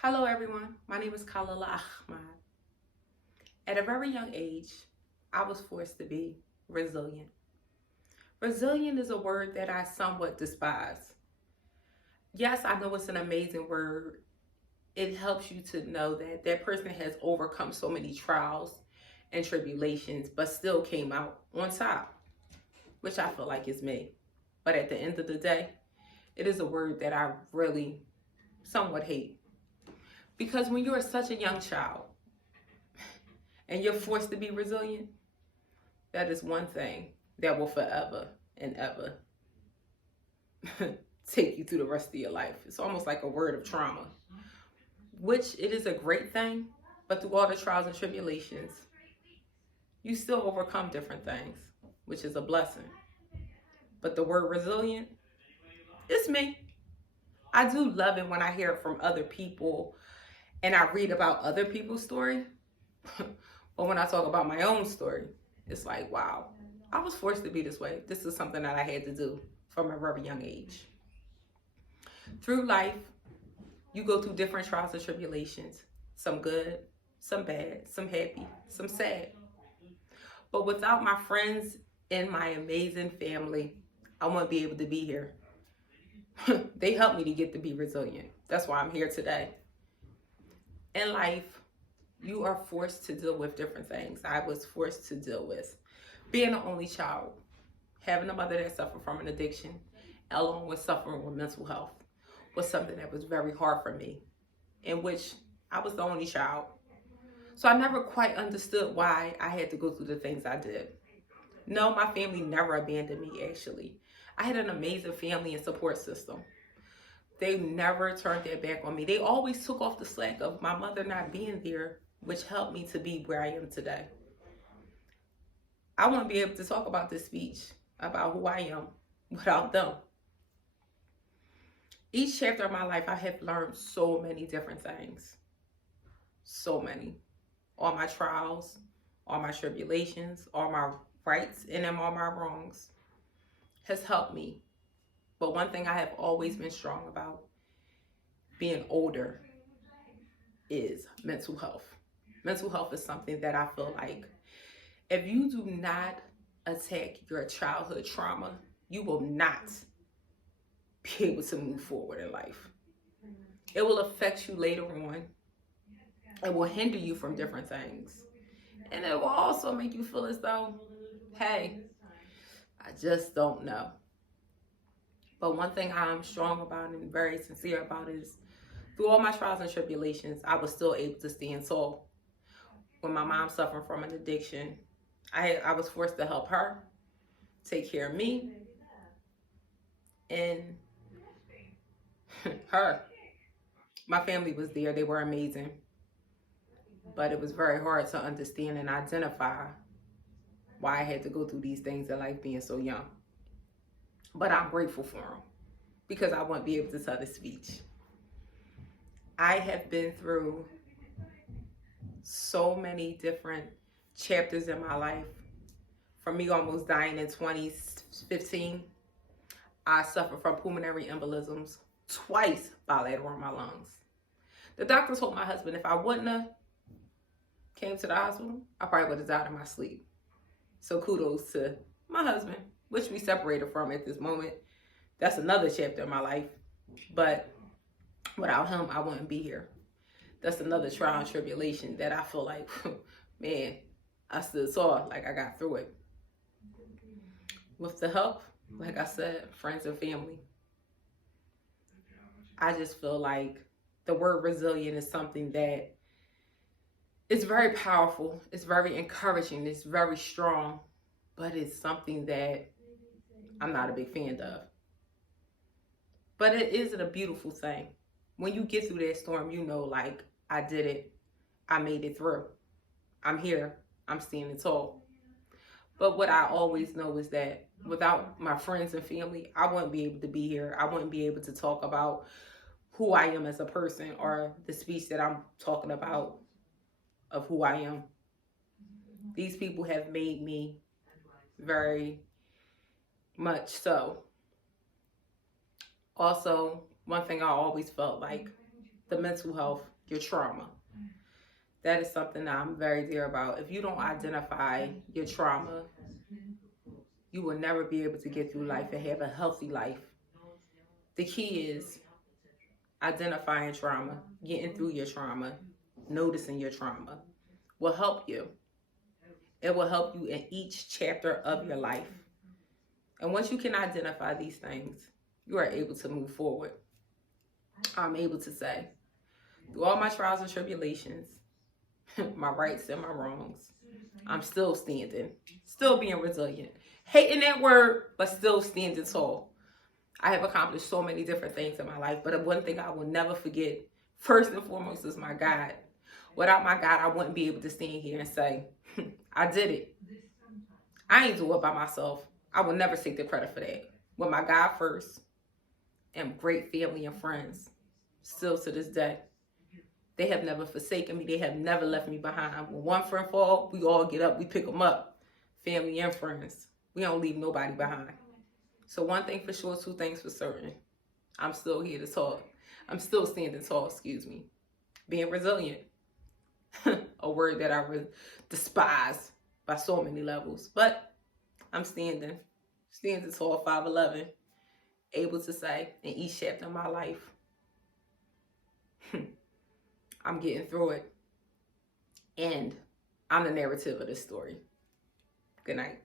Hello everyone, my name is Kalila Ahmad. At a very young age, I was forced to be resilient. Resilient is a word that I somewhat despise. Yes, I know it's an amazing word. It helps you to know that that person has overcome so many trials and tribulations, but still came out on top, which I feel like is me. But at the end of the day, it is a word that I really somewhat hate. Because when you are such a young child and you're forced to be resilient, that is one thing that will forever and ever take you through the rest of your life. It's almost like a word of trauma, which it is a great thing, but through all the trials and tribulations, you still overcome different things, which is a blessing. But the word resilient, it's me. I do love it when I hear it from other people and I read about other people's story. But when I talk about my own story, it's like, wow, I was forced to be this way. This is something that I had to do from a very young age. Through life, you go through different trials and tribulations, some good, some bad, some happy, some sad. But without my friends and my amazing family, I wouldn't be able to be here. They helped me to get to be resilient. That's why I'm here today. In life, you are forced to deal with different things. I was forced to deal with being an only child, having a mother that suffered from an addiction, along with suffering with mental health, was something that was very hard for me, in which I was the only child. So I never quite understood why I had to go through the things I did. No, my family never abandoned me, actually. I had an amazing family and support system. They never turned their back on me. They always took off the slack of my mother not being there, which helped me to be where I am today. I wouldn't be able to talk about this speech about who I am without them. Each chapter of my life, I have learned so many different things. So many. All my trials, all my tribulations, all my rights, and then all my wrongs has helped me. But one thing I have always been strong about being older is mental health. Mental health is something that I feel like if you do not attack your childhood trauma, you will not be able to move forward in life. It will affect you later on. It will hinder you from different things. And it will also make you feel as though, hey, I just don't know. But one thing I'm strong about and very sincere about is through all my trials and tribulations, I was still able to stand tall. When my mom suffered from an addiction, I was forced to help her, take care of me, and her. My family was there. They were amazing. But it was very hard to understand and identify why I had to go through these things in life being so young. But I'm grateful for them because I wouldn't be able to tell the speech. I have been through so many different chapters in my life. From me almost dying in 2015, I suffered from pulmonary embolisms twice bilateral in my lungs. The doctor told my husband if I wouldn't have came to the hospital, I probably would have died in my sleep. So kudos to my husband, which we separated from at this moment. That's another chapter in my life. But without him, I wouldn't be here. That's another trial and tribulation that I feel like, man, I still saw, like I got through it. With the help, like I said, friends and family. I just feel like the word resilient is something that it's very powerful. It's very encouraging. It's very strong, but it's something that I'm not a big fan of. But it is a beautiful thing. When you get through that storm, you know, like, I did it. I made it through. I'm here. I'm standing tall. But what I always know is that without my friends and family, I wouldn't be able to be here. I wouldn't be able to talk about who I am as a person or the speech that I'm talking about of who I am. These people have made me very much so. Also, one thing I always felt like the mental health, your trauma. That is something that I'm very dear about. If you don't identify your trauma, you will never be able to get through life and have a healthy life. The key is identifying trauma, getting through your trauma, noticing your trauma will help you. It will help you in each chapter of your life. And once you can identify these things, you are able to move forward. I'm able to say, through all my trials and tribulations, my rights and my wrongs, I'm still standing, still being resilient. Hating that word, but still standing tall. I have accomplished so many different things in my life, but one thing I will never forget, first and foremost, is my God. Without my God, I wouldn't be able to stand here and say, I did it. I ain't do it by myself. I will never take the credit for that. With my God first, and great family and friends, still to this day. They have never forsaken me. They have never left me behind. When one friend falls, we all get up, we pick them up. Family and friends. We don't leave nobody behind. So one thing for sure, two things for certain. I'm still here to talk. I'm still standing tall, excuse me. Being resilient. A word that I despise by so many levels. But I'm standing tall, 5'11", able to say in each chapter of my life, I'm getting through it. And I'm the narrative of this story. Good night.